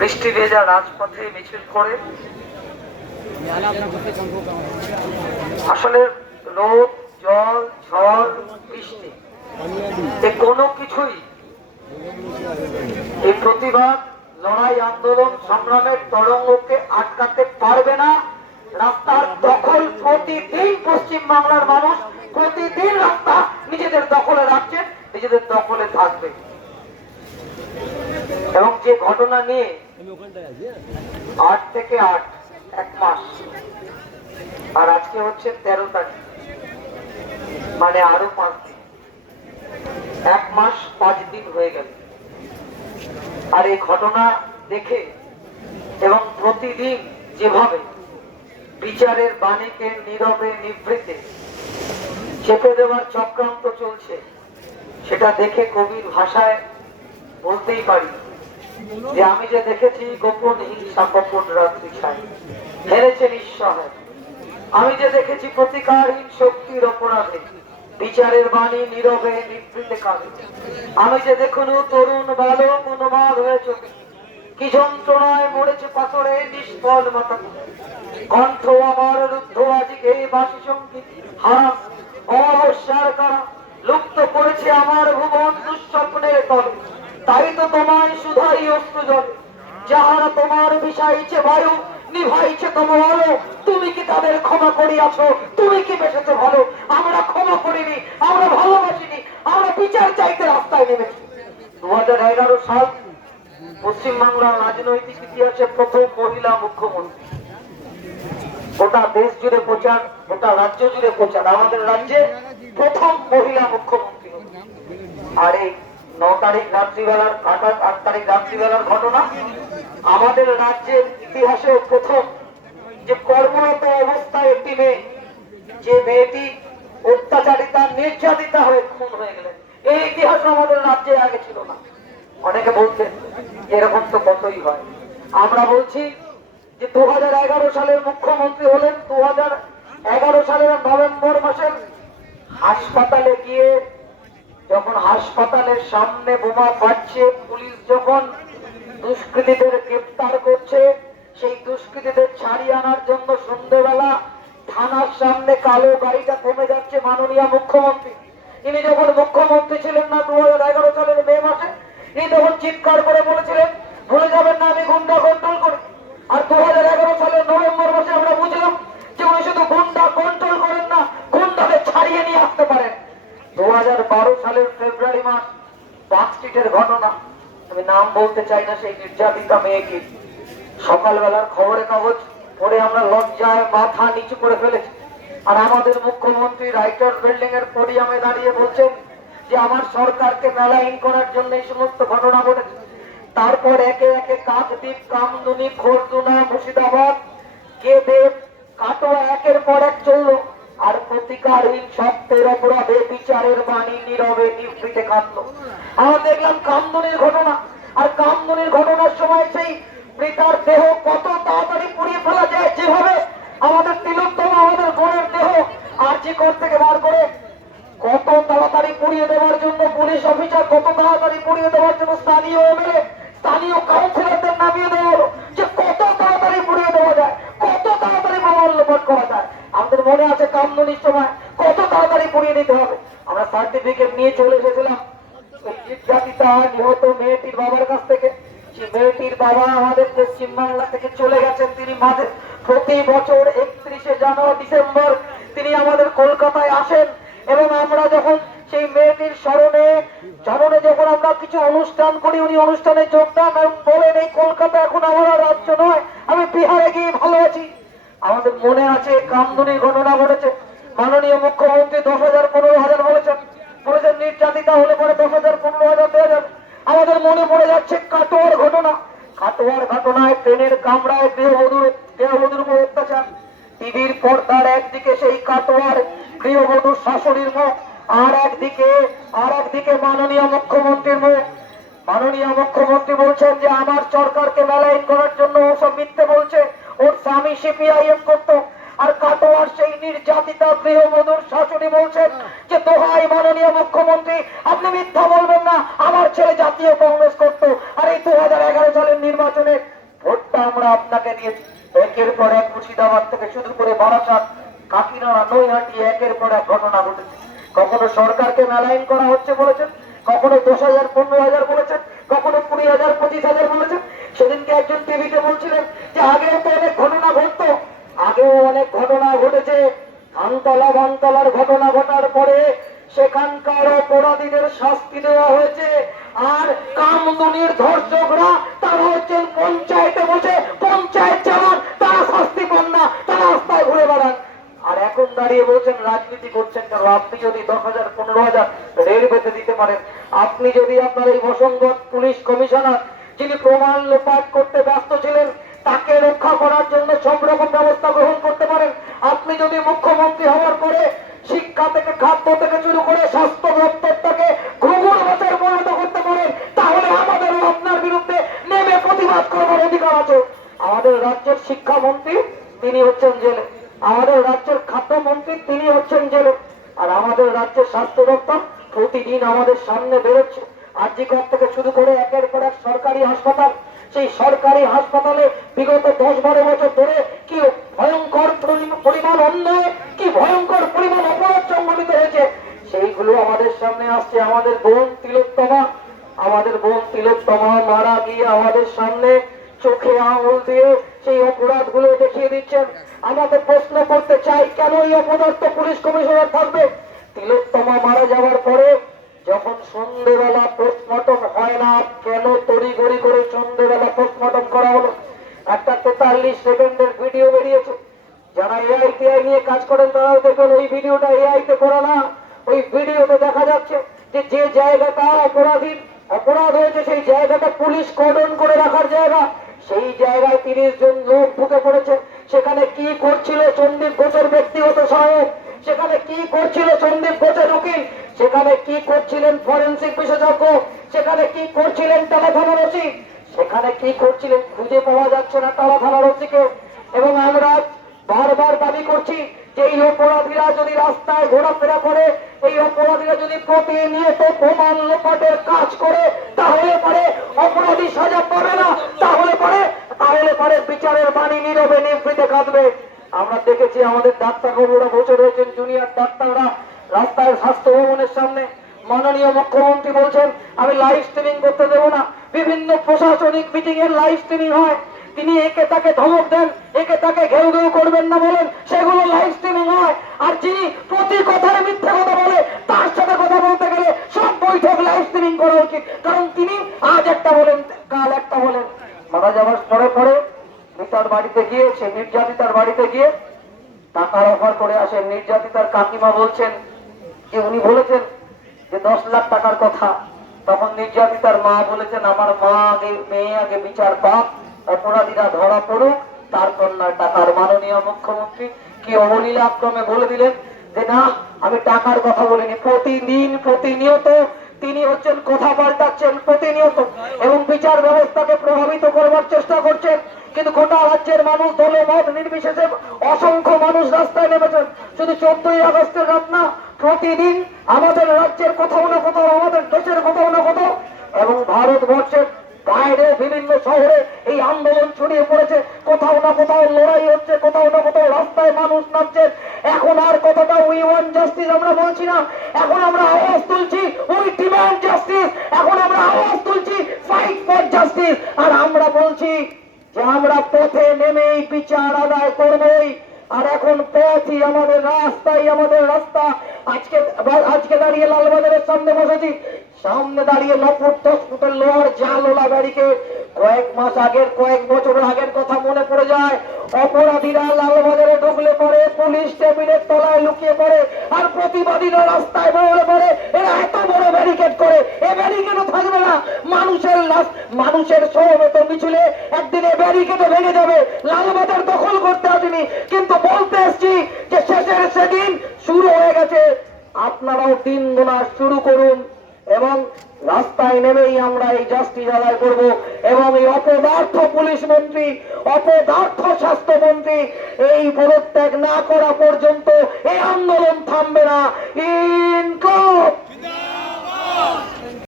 বৃষ্টি ভেজা রাজপথে মিছিল করে। আসলে রোদ, জল, ঝড়, বৃষ্টি, এ কোনো কিছুই এই প্রতিবাদ, লড়াই, আন্দোলন, সংগ্রামের তরঙ্গকে আটকাতে পারবে না। রাস্তার দখল প্রতিদিন পশ্চিম বাংলার মানুষ প্রতিদিন রাস্তা নিজেদের দখলে রাখছেন, নিজেদের দখলে থাকবে। এবং যে ঘটনা নিয়ে আট থেকে আট এক মাস। আর আজকে হচ্ছে তেরো তারিখ। মানে আরও পাঁচ দিন। এক মাস পাঁচ দিন হয়ে গেল। আর এই ঘটনা দেখে এবং প্রতিদিন যেভাবে বিচারের বাণীকে নীরবে নিভৃতে চেপে দেওয়ার চক্রান্ত চলছে সেটা দেখে কবির ভাষায় বলতেই পারি। যে আমি যে দেখেছি গোপন হিংসা, গোপন রাত্রি ছাই। হেরেছে নিঃসহায়। আমি যে দেখেছি প্রতিকারহীন শক্তির অপরাধে, বিচারের বাণী নীরবে নিবৃতে কাঁদে। আমি যে দেখুন তরুণ বালক অনুবাদ হয়ে চোখে। কি যন্ত্রণায় মরেছে পাথরে নিষ্ফল মাথা কণ্ঠ আমার রুদ্ধ আজকে বাসি সংগীত হারাস। অমাবস্যার কারা লুপ্ত করেছে আমার ভুবন দুঃস্বপ্নের তবে তাই তো তোমায় শুধাই অস্ত্র জলে যাহারা তোমার বিষাইছে বায়ু, নিভাইছে তোমার তুমি কি তাদের ক্ষমা করিয়াছ? তুমি কি বেসেছো ভালো? আমরা ক্ষমা করিনি, আমরা ভালোবাসিনি, আমরা বিচার চাইতে রাস্তায় নেমেছি। দু হাজার এগারো সাল পশ্চিমবাংলার রাজনৈতিক ইতিহাসে প্রথম মহিলা মুখ্যমন্ত্রী। গোটা দেশ জুড়ে প্রচার, গোটা রাজ্য জুড়ে প্রচার। আমাদের রাজ্যে প্রথম মহিলা মুখ্যমন্ত্রী আর এই ন তারিখ রাত্রিবেলার আট আট তারিখ রাত্রিবেলার ঘটনা। আমাদের রাজ্যের ইতিহাসে প্রথম যে কর্মরত অবস্থায় একটি মেয়ে, যে মেয়েটি অত্যাচারিতা, নির্যাতিতা হয়ে খুন হয়ে গেলেন। এই ইতিহাস আমাদের রাজ্যে আগে ছিল না। অনেকে বলতেন, এরকম তো কতই হয়। আমরা বলছি যে দু হাজার এগারো সালের মুখ্যমন্ত্রী হলেন দু হাজার এগারো সালের নভেম্বর মাসের হাসপাতালে গিয়ে যখন হাসপাতালের সামনে বোমা ফাটছে, পুলিশ যখন দুষ্কৃতীদের গ্রেপ্তার করছে, সেই দুষ্কৃতীদের ছাড়িয়ে আনার জন্য সন্ধ্যেবেলা থানার সামনে কালো গাড়িটা থেমে যাচ্ছে মাননীয় মুখ্যমন্ত্রী। ইনি যখন মুখ্যমন্ত্রী ছিলেন না দু হাজার এগারো সালের মে মাসে, ইনি তখন চিৎকার করে বলেছিলেন, ভুলে যাবেন না, আমি গুন্ডা কন্ট্রোল করি। আর দু হাজার সালের নভেম্বর মাসে আমরা বুঝলাম যে উনি শুধু গুন্ডা কন্ট্রোল করেন না গুন্ডাদের ছাড়িয়ে নিয়ে আসতে পারেন দু সালের ফেব্রুয়ারি মাস পার্ক স্ট্রিটের ঘটনা আমি নাম বলতে চাই না সেই নির্যাতিতা মেয়েকে। সকালবেলার খবরের কাগজ পড়ে আমরা লজ্জায় মাথা নিচু করে ফেলেছি। আর আমাদের মুখ্যমন্ত্রী রাইটার বিল্ডিং এর পোডিয়ামে দাঁড়িয়ে বলছেন যে আমার সরকারকে মেলাইন করার জন্য এই সমস্ত ঘটনা ঘটেছে। তারপর একে একে কাকদ্বীপ, কামদুনি, খোরদুনা, মুর্শিদাবাদ কে দেব কাটোয়া একের পর এক চলল। আর প্রতিকারহীন সত্যের অপরাধে বিচারের বাণী নীরবে নিভৃতে কাঁদলো। আমরা দেখলাম কামদুনির ঘটনা। কামদুনির ঘটনার সময় সেই পিতার দেহ কত তাড়াতাড়ি পুড়িয়ে ফেলা যায় যেভাবে আমাদের তিলোত্তম, আমাদের বোনের দেহ আর জি কর থেকে বার করে কত তাড়াতাড়ি পুড়িয়ে দেওয়ার জন্য পুলিশ অফিসার কত তাড়াতাড়ি পুড়িয়ে দেওয়ার জন্য স্থানীয় এমএলএ, স্থানীয় কাউন্সিলরদের নামিয়ে দেওয়া হলো যে কত তাড়াতাড়ি পুড়িয়ে দেওয়া যায়, কত তাড়াতাড়ি প্রমাণ লোপাট করা যায়। আমাদের মনে আছে কামদনির সময় কত তাড়াতাড়ি পুড়িয়ে দিতে হবে। আমরা সার্টিফিকেট নিয়ে চলে এসেছিলাম। নিহত মেয়েটির বাবার কাছ থেকে সেই মেয়েটির বাবা আমাদের পশ্চিমবাংলা থেকে চলে গেছেন, তিনি মাঝে প্রতি বছর একত্রিশে জানুয়ারি, ডিসেম্বর, তিনি আমাদের কলকাতায় আসেন এবং আমরা যখন সেই মেয়েটির স্মরণে স্মরণে যখন আমরা কিছু অনুষ্ঠান করি, উনি অনুষ্ঠানে যোগদান এবং বলেন, এই কলকাতা এখন আমার রাজ্য নয়, আমি বিহারে গিয়ে ভালো আছি। আমাদের মনে আছে, কামদুনির ঘটনা ঘটেছে। মাননীয় মুখ্যমন্ত্রী দশ হাজার পনেরো হাজার বলেছেন বলেছেন নির্যাতিতা হলে পরে দশ হাজার পনেরো হাজার দেওয়া যাবে আমাদের মনে পড়ে যাচ্ছে কাটোয়ার ঘটনা। কাটোয়ার ঘটনায় ট্রেনের কামরায় গৃহবধূর গৃহবধূর উপর অত্যাচার। টিভির পর্দার একদিকে সেই কাটোয়ার গৃহবধূর শাশুড়ির মুখ, আর একদিকে আর একদিকে মাননীয় মুখ্যমন্ত্রীর মুখ। মাননীয় মুখ্যমন্ত্রী বলছেন যে, আমার সরকারকে মেলাইন করার জন্য ওসব মিথ্যে বলছে। ওর স্বামী সিপিআইএম করতো। আর কাটোয়ার সেই নির্যাতিতা গৃহবধূর শাশুড়ি বলছেন যে দোহাই মাননীয় মুখ্যমন্ত্রী, আপনি মিথ্যা বলবেন না, আমার ছেলে জাতীয় কংগ্রেস করতো। আর এই দু হাজার এগারো সালের নির্বাচনে ভোটটা আমরা আপনাকে দিয়েছি একের পর এক মুর্শিদাবাদ থেকে শুরু করে বারাসাত, কাকিনাড়া, নৈহাটি, একের পর এক ঘটনা ঘটেছে। কখনো সরকারকে মেলাইন করা হচ্ছে বলেছেন, কখনো দশ হাজার, পনেরো হাজার বলেছেন, কখনো কুড়ি হাজার, পঁচিশ হাজার বলেছেন। সেদিনকে একজন টিভিতে বলছিলেন যে আগেও তো অনেক ঘটনা ঘটতো আগেও অনেক ঘটনা ঘটেছে। ধানতলা বানতলার ঘটনা ঘটার পরে সেখানকার অপরাধীদের শাস্তি দেওয়া হয়েছে। আর কামদুনির ধর্ষকরা, তারা হচ্ছেন পঞ্চায়েতে বসে, পঞ্চায়েত চালান, তারা শাস্তি পান না, তারা রাস্তায় ঘুরে বেড়ান। আর এখন দাঁড়িয়ে বলছেন, রাজনীতি করছেন কেন? আপনি যদি দশ হাজার, পনেরো হাজার রেল বেঁধে দিতে পারেন। আপনি যদি আপনার এই বসঙ্গত পুলিশ কমিশনার, যিনি প্রমাণ লোপাট করতে ব্যস্ত ছিলেন তাকে রক্ষা করার জন্য সব রকম ব্যবস্থা গ্রহণ করতে পারেন। আপনি যদি মুখ্যমন্ত্রী হওয়ার পরে শিক্ষা থেকে, খাদ্য থেকে শুরু করে স্বাস্থ্য দপ্তরটাকে ঘুঘুর ভাষায় পরিণত করতে পারেন, তাহলে আমাদেরও আপনার বিরুদ্ধে নেমে প্রতিবাদ করবার অধিকার আছে। আমাদের রাজ্যের শিক্ষামন্ত্রী, তিনি হচ্ছেন জেলে। আমাদের রাজ্যের খাদ্যমন্ত্রী, তিনি হচ্ছেন জেলে। আর আমাদের রাজ্যের স্বাস্থ্য দপ্তর প্রতিদিন আমাদের সামনে বেরোচ্ছে। আর্জিকর থেকে শুরু করে একের পর এক সরকারি হাসপাতাল সেই সরকারি হাসপাতালে বিগত দশ বারো বছর ধরে কি ভয়ঙ্কর পরিমাণ অন্যায়, কি ভয়ঙ্কর পরিমাণ অপরাধ সংঘটিত হয়েছে, সেইগুলো আমাদের সামনে আসছে। আমাদের বোন তিলোত্তমা, আমাদের বোন তিলোত্তমা মারা গিয়ে আমাদের সামনে চোখে আঙুল দিয়ে সেই অপরাধগুলো দেখিয়ে দিচ্ছেন। আমাকে প্রশ্ন করতে চাই, কেন এই অপরাধ পুলিশ কমিশনার থাকবে? তিলোত্তমা মারা যাওয়ার পরে যখন সন্ধ্যেবেলা পোস্টমর্টম হয় না, কেন তড়িঘড়ি করে সন্ধ্যেবেলা পোস্টমর্টম করা হলো? একটা তেতাল্লিশ সেকেন্ডের ভিডিও বেরিয়েছে। যারা এআইটিআই নিয়ে কাজ করেন, তারাও দেখবেন ওই ভিডিওটা এআই তে করা না। ওই ভিডিওতে দেখা যাচ্ছে যে যে জায়গাটা অপরাধীর অপরাধ হয়েছে, সেই জায়গাটা পুলিশ কর্ডন করে রাখার জায়গা। সেই জায়গায় তিরিশ জন লোক ঢুকে পড়েছে। সেখানে কি করছিল সন্দীপ ঘোষের ব্যক্তিগত সহায়ক? সেখানে কি করছিল সন্দীপ ঘোষের সেখানে কি করছিলেন ফরেন্সিক বিশেষজ্ঞ? সেখানে কি করছিলেন টালা থানার ওসি সেখানে কি করছিলেন খুঁজে পাওয়া যাচ্ছে না টালা থানার ওসিকে এবং আমরা বারবার দাবি করছি যে এই অপরাধীরা যদি রাস্তায় ঘোরাফেরা করে, এই অপরাধীরা যদি প্রতিনিয়ত প্রমাণ লোপাটের কাজ করে, তাহলে পরে অপরাধী সাজা পাবে না। তাহলে পরে তাহলে পরে বিচারের বাণী নীরবে নিভৃতে কাঁদবে। আমরা দেখেছি আমাদের ডাক্তার বাবুরা বসে রয়েছেন জুনিয়র ডাক্তাররা। রাস্তায় স্বাস্থ্য ভবনের সামনে মাননীয় মুখ্যমন্ত্রী বলছেন, আমি লাইভ স্ট্রিমিং করতে দেবো না। বিভিন্ন প্রশাসনিক মিটিং এর লাইভ স্ট্রিমিং হয়। তিনি একে তাকে ধমক দেন, একে তাকে ঘেউ ঘেউ করবেন না বলেন, সেগুলো লাইভ স্ট্রিমিং হয়। আর যিনি প্রতি কথায় মিথ্যে কথা বলে, তার সাথে কথা বলতে গেলে সব বৈঠক লাইভ স্ট্রিমিং করা উচিত। কারণ তিনি আজ একটা বলেন, কাল একটা বলেন। মারা যাওয়ার পরে পরে মিতার বাড়িতে গিয়ে, সে নির্যাতিতার বাড়িতে গিয়ে টাকার অফার করে আসেন। নির্যাতিতার কাকিমা বলছেন যে উনি বলেছেন যে দশ লাখ টাকার কথা। তখন নির্যাতিতার মা বলেছেন, আমার মা আগে, মেয়ে আগে বিচার পাক, অপরাধীরা ধরা পড়ুক, তার কন্যার টাকার মাননীয় মুখ্যমন্ত্রী কি অবলীলা ক্রমে বলে দিলেন যে, না, আমি টাকার কথা বলিনি, প্রতিদিন প্রতিনিয়ত তিনি হচ্ছেন কথা পাল্টাচ্ছেন প্রতিনিয়ত এবং বিচার ব্যবস্থাকে প্রভাবিত করবার চেষ্টা করছেন। কিন্তু গোটা রাজ্যের মানুষ দলে মত নির্বিশেষে অসংখ্য মানুষ রাস্তায় নেমেছেন। শুধু চোদ্দই আগস্টের রাত না প্রতিদিন আমাদের রাজ্যের কোথাও না কোথাও, আমাদের দেশের কোথাও না কোথাও এবং ভারতবর্ষের বাইরে বিভিন্ন শহরে এই আন্দোলন ছড়িয়ে পড়েছে। কোথাও না কোথাও লড়াই হচ্ছে, কোথাও না কোথাও রাস্তায় মানুষ নামছে এখন আর কতটা উই ওয়ান জাস্টিস আমরা বলছি না। এখন আমরা আওয়াজ তুলছি উই ডিমান্ড জাস্টিস এখন আমরা আওয়াজ তুলছি ফাইট ফর জাস্টিস আর আমরা বলছি যে আমরা পথে নেমেই বিচার আদায় করবই। আর এখন পথই আমাদের রাস্তাই আমাদের রাস্তা। আজকে আজকে দাঁড়িয়ে লালবাজারের সামনে বসেছি। সামনে দাঁড়িয়ে নপুর দশ ফুটের লোহার জালোলা গাড়িকে কয়েক মাস আগের, কয়েক বছর আগের কথা মনে পড়ে যায়। অপরাধীরা লালবাজারে পরে পুলিশ টেবিলের তলায় লুকিয়ে পড়ে আর প্রতিবাদীরা রাস্তায় বেরোলে পরে এরা এত বড় ব্যারিকেড করে, এ ব্যারিকেডও থাকবে না। মানুষের মানুষের সমবেত মিছিলে একদিন এ ব্যারিকেডে ভেঙে যাবে। লালবাজার দখল করতে আসেনি। কিন্তু বলতে এসছি যে শেষের সেদিন শুরু হয়ে গেছে। আপনারাও দিন গোনা শুরু করুন। এবং রাস্তায় নেমেই আমরা এই জাস্টি জ্বালায় করব এবং এই অপদার্থ পুলিশ মন্ত্রী, অপদার্থ স্বাস্থ্যমন্ত্রী এই পদত্যাগ না করা পর্যন্ত এই আন্দোলন থামবে না। ইনকলাব!